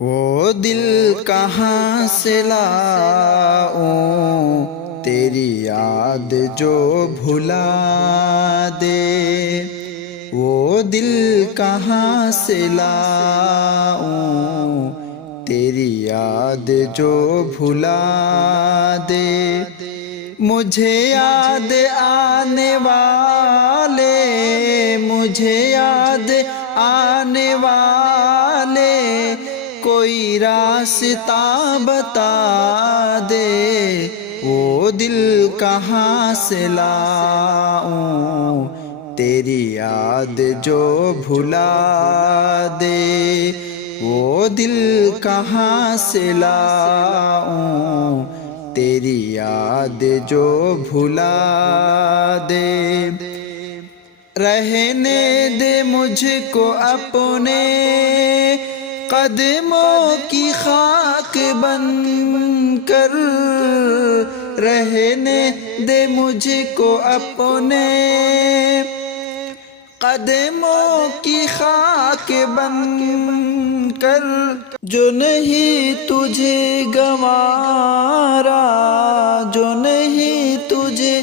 وہ دل کہاں سے لاؤں تیری یاد جو بھلا دے، وہ دل کہاں سے لاؤں تیری یاد جو بھلا دے۔ مجھے یاد آنے والے، مجھے یاد آنے والے کوئی راستہ بتا دے، وہ دل کہاں سے لاؤں تیری یاد جو بھلا دے، وہ دل کہاں سے لاؤں تیری یاد جو بھلا دے۔ رہنے دے مجھ کو اپنے قدموں کی خاک بن کر، رہنے دے مجھ کو اپنے قدموں کی خاک بن کر، جو نہیں تجھے گوارا، جو نہیں تجھے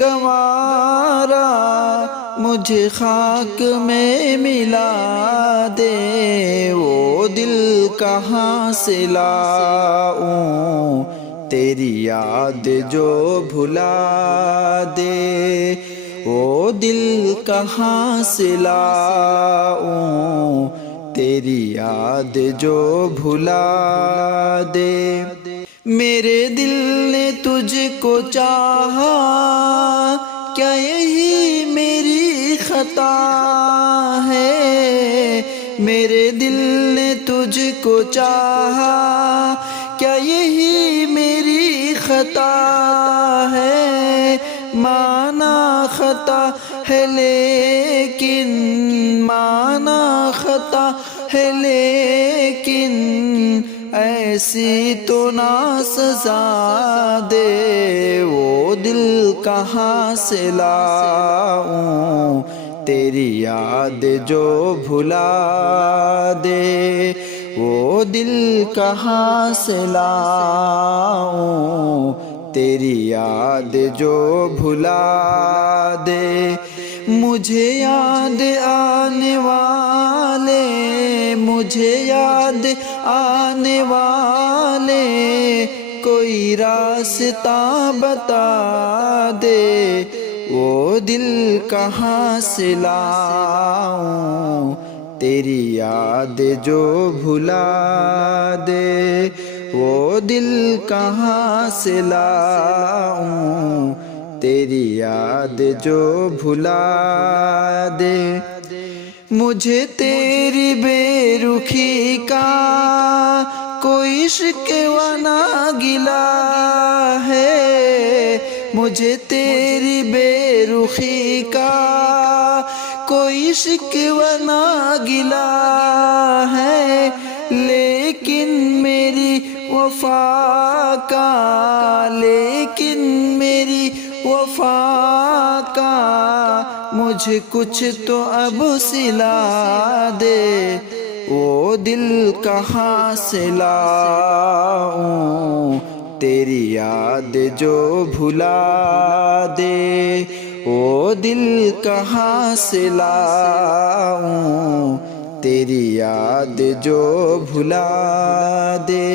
گوارا مجھے خاک میں ملا دے، وہ دل کہاں سے لاؤں تیری یاد جو بھلا دے، وہ دل کہاں سے لاؤں تیری یاد جو بھلا دے۔ میرے دل نے تجھ کو چاہا، کیا یہی میری خطا ہے؟ میرے دل نے تجھ کو چاہا، کیا یہی میری خطا ہے؟ مانا خطا ہے لیکن، مانا خطا ہے لیکن ایسی تو نہ سزا دے، وہ دل کہاں سے لاؤں تیری یاد جو بھلا دے، وہ دل کہاں سے لاؤں تیری یاد جو بھلا دے۔ مجھے یاد آنے والے، مجھے یاد آنے والے کوئی راستہ بتا دے، وہ دل کہاں سے لاؤں تیری یاد جو بھلا دے، وہ دل کہاں سے لاؤں تیری یاد جو بھلا دے۔ مجھے تیری بے رخی کا کوئی شکوہ نہ گلا ہے، مجھے تیری بے رخی کا کوئی شکوہ نہ گلا ہے، لیکن میری وفا کا، لیکن میری وفا کا مجھ کچھ تو اب سلا دے، وہ دل کہاں سے لاؤں تیری یاد جو بھلا دے، وہ دل کہاں سے لاؤں تیری یاد جو بھلا دے۔